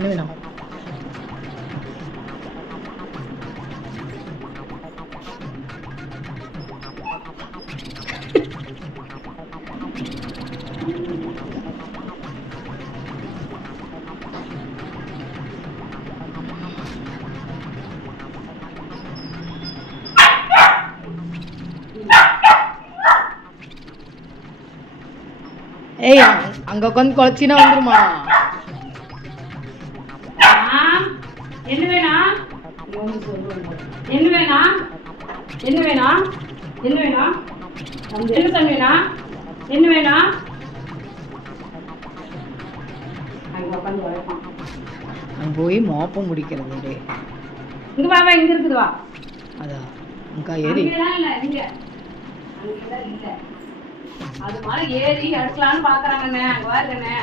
என்ன வேணும்? ஏய், அங்க உட்காந்து குழச்சினா வந்துருமா? என்ன வேணா? என்ன வேணா? என்ன வேணா? என்ன வேணா? என்ன தண்ணி வேணா? என்ன வேணா? அங்க உட்காந்து வளர்ப்பான். அங்க போய் மோப்பம் முடிக்கிறது. இங்க வா, இங்க இருக்குது வா. அதான் அங்கா ஏறி அங்கெல்லாம் இல்ல, இங்க அங்கெல்லாம் இல்ல. அது மாதிரி ஏறி அடிக்கலான்னு பாக்குறாங்கண்ணே. அங்க பாருங்கண்ணே.